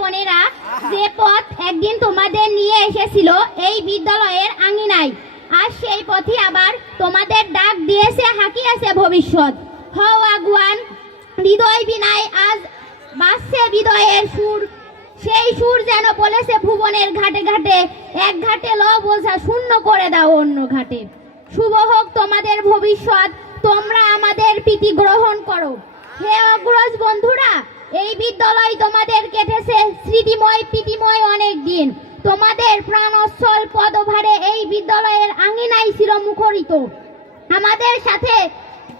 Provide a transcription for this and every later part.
বোনেরা, যে পথ একদিন তোমাদের নিয়ে এসেছিল এই বিদ্যালয়ের আঙিনায়, আজ সেই পথই আবার তোমাদের ডাক দিয়েছে, হাঁকিয়েছে ভবিষ্যৎ। হও আগুয়ান, হৃদয় বিনায় আজ বাজছে বিদয়ের সুর, সেই সুর যেন বলেছে ভুবনের ঘাটে ঘাটে, এক ঘাটে ল বোঝা শূন্য করে দাও অন্য ঘাটে। শুভ হোক তোমাদের ভবিষ্যৎ, তোমরা আমাদের প্রীতি গ্রহণ করো। হে অগ্রজ বন্ধুরা, এই বিদ্যালয় তোমাদের কেটেছে স্মৃতিময় প্রীতিময় অনেক দিন। তোমাদের প্রাণোচ্ছল পদভারে এই বিদ্যালয়ের আঙিনাই ছিল মুখরিত। আমাদের সাথে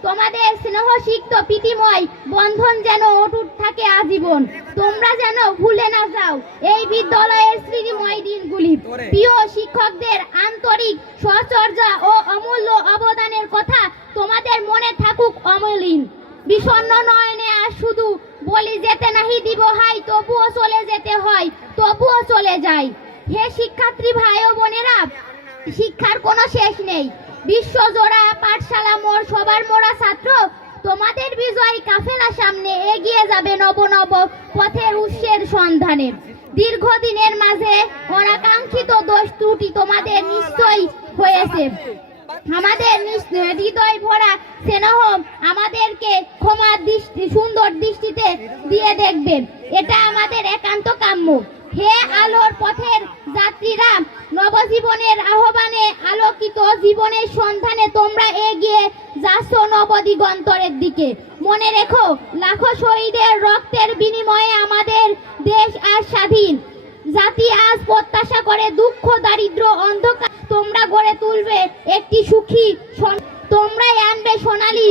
তোমাদের স্নেহসিক্ত প্রীতিময় বন্ধন যেন অটুট থাকে আজীবন। তোমরা যেন ভুলে না যাও এই বিদ্যালয়ের স্মৃতিময় দিনগুলি। প্রিয় শিক্ষকদের আন্তরিক সহচর্যা ও অমূল্য অবদানের কথা তোমাদের মনে থাকুক অমলিন। বিষণ্ণ নয়নে আর শুধু বলি যেতে নাহি দিব হাই, তবুও চলে যেতে হয়, তবুও চলে যায়। হে শিক্ষার্থী ভাই ও বোনেরা, শিক্ষার কোনো শেষ নেই। বিশ্বজোড়া পাঠশালা মোর সবার মোরা ছাত্র, তোমাদের বিজয় কাফেলা সামনে এগিয়ে যাবে নব নব পথের উৎসের সন্ধানে। দীর্ঘদিনের মাঝে অনাকাঙ্ক্ষিত দোষ ত্রুটি তোমাদের নিশ্চয়ই হয়েছে। আমাদের হৃদয় ভরা স্নেহ আমাদেরকে ক্ষমার দৃষ্টি সুন্দর দৃষ্টিতে দিয়ে দেখবে, এটা আমাদের একান্ত কাম্য। হে আলোর পথের যাত্রীরা, নবজীবনের আহ্বানে আলোকিত জীবনের সন্ধানে তোমরা এগিয়ে যাচ্ছ নবদিগন্তরের দিকে। মনে রেখো, লাখো শহীদের রক্তের বিনিময়ে আমাদের দেশ আজ স্বাধীন। জাতি আজ প্রত্যাশা করে দুঃখ দারিদ্র অন্ধকার তোমরা গড়ে তুলবে একটি সুখী, তোমরাই আনবে সোনালী